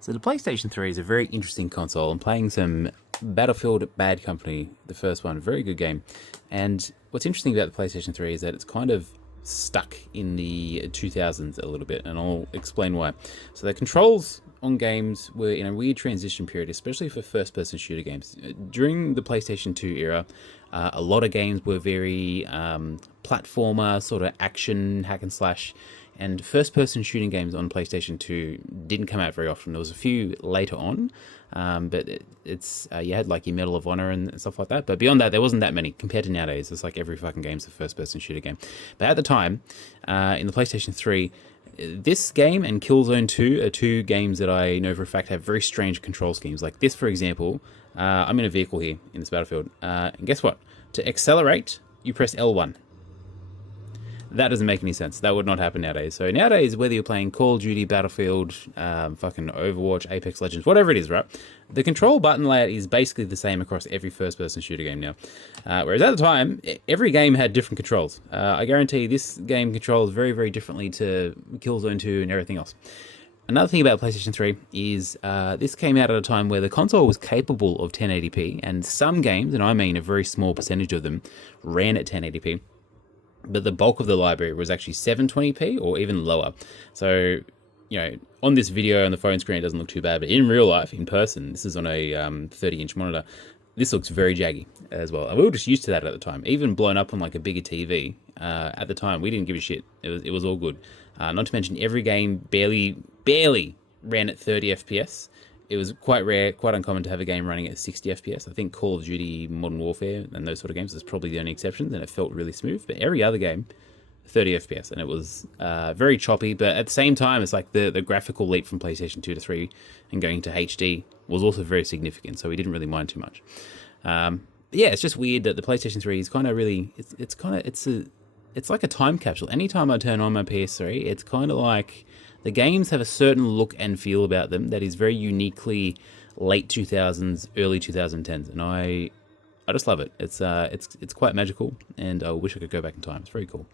So the PlayStation 3 is a very interesting console. I'm playing some Battlefield Bad Company, the first one, very good game. And what's interesting about the PlayStation 3 is that it's kind of stuck in the 2000s a little bit, and I'll explain why. So the controls on games were in a weird transition period, especially for first-person shooter games. During the PlayStation 2 era, a lot of games were very platformer, sort of action, hack and slash, and first-person shooting games on PlayStation 2 didn't come out very often. There was a few later on, but it's you had like your Medal of Honor and stuff like that. But beyond that, there wasn't that many compared to nowadays. It's like every fucking game's a first-person shooter game. But at the time, in the PlayStation 3, this game and Killzone 2 are two games that I know for a fact have very strange control schemes. Like this, for example, I'm in a vehicle here in this battlefield, and guess what? To accelerate, you press L1. That doesn't make any sense. That would not happen nowadays. So nowadays, whether you're playing Call of Duty, Battlefield, fucking Overwatch, Apex Legends, whatever it is, right? The control button layout is basically the same across every first-person shooter game now. Whereas at the time, every game had different controls. I guarantee this game controls very, very differently to Killzone 2 and everything else. Another thing about PlayStation 3 is this came out at a time where the console was capable of 1080p, and some games, and I mean a very small percentage of them, ran at 1080p. But the bulk of the library was actually 720p or even lower. So, on this video on the phone screen, it doesn't look too bad. But in real life, in person, this is on a 30-inch monitor. This looks very jaggy as well. And we were just used to that at the time. Even blown up on like a bigger TV, at the time, we didn't give a shit. It was all good. Not to mention every game barely ran at 30 FPS. It was quite rare, quite uncommon to have a game running at 60 FPS. I think Call of Duty, Modern Warfare, and those sort of games is probably the only exceptions, and it felt really smooth. But every other game, 30 FPS, and it was very choppy. But at the same time, it's like the graphical leap from PlayStation 2 to 3 and going to HD was also very significant, so we didn't really mind too much. Yeah, it's just weird that the PlayStation 3 is kind of really, it's like a time capsule. Anytime I turn on my PS3, it's kind of like the games have a certain look and feel about them that is very uniquely late 2000s, early 2010s, and I just love it. It's quite magical, and I wish I could go back in time. It's very cool.